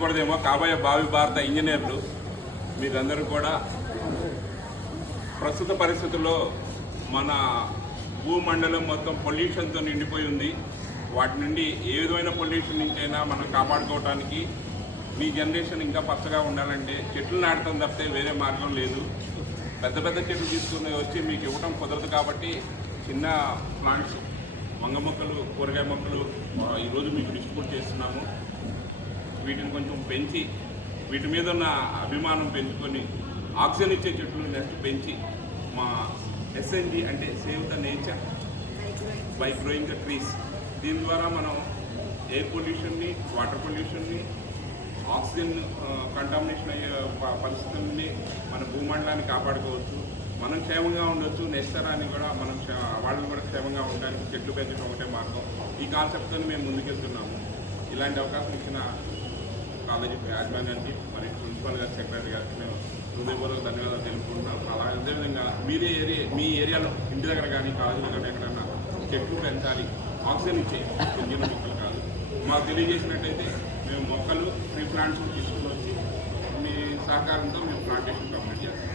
కూడదేమో కాబోయే భావి భారత ఇంజనీర్లు మీరందరూ కూడా ప్రస్తుత పరిస్థితుల్లో మన భూమండలం మొత్తం పొల్యూషన్తో నిండిపోయి ఉంది. వాటి నుండి ఏ విధమైన పొల్యూషన్ నుంచైనా మనం కాపాడుకోవడానికి మీ జనరేషన్ ఇంకా పచ్చగా ఉండాలంటే చెట్లు నాటడం తప్పితే వేరే మార్గం లేదు. పెద్ద పెద్ద చెట్లు తీసుకుని వచ్చి మీకు ఇవ్వడం కుదరదు కాబట్టి చిన్న ప్లాంట్స్, వంగ మొక్కలు, కూరగాయ మొక్కలు ఈరోజు మీకు డిస్ట్రిబ్యూట్ చేస్తున్నాము. వీటిని కొంచెం పెంచి వీటి మీద ఉన్న అభిమానం పెంచుకొని ఆక్సిజన్ ఇచ్చే చెట్లు నెక్స్ట్ పెంచి మా ఎస్ఎన్జి అంటే save the nature by growing the trees, దీని ద్వారా మనం ఎయిర్ పొల్యూషన్ని, వాటర్ పొల్యూషన్ని, ఆక్సిజన్ కంటామినేషన్ అయ్యే పరిస్థితుల్ని మన భూమండలాన్ని కాపాడుకోవచ్చు. మనం క్షేమంగా ఉండొచ్చు, నెక్స్ట్ తరాన్ని కూడా మనం వాళ్ళని కూడా క్షేమంగా ఉండడానికి చెట్లు పెంచడం ఒకటే మార్గం. ఈ కాన్సెప్ట్తో మేము ముందుకెళ్తున్నాము. ఇలాంటి అవకాశం ఇచ్చిన కాలేజీ యాజమాన్యానికి మరియు ప్రిన్సిపల్ గారు, సెక్రటరీ గారికి మేము హృదయపూర్వక ధన్యవాదాలు తెలుపుకుంటున్నాం. అలా అదేవిధంగా మీ ఏరియాలో ఇంటి దగ్గర కానీ కాలేజీలో కానీ ఎక్కడైనా చెట్లు పెంచాలి, ఆక్సిజన్ ఇచ్చే పెంచిన మొక్కలు కాదు, మాకు తెలియజేసినట్టయితే మేము మొక్కలు, ట్రీ ప్లాంట్స్ తీసుకుని వచ్చి మీ సహకారంతో మేము ప్లాంటేషన్ కంప్లీట్ చేస్తాం.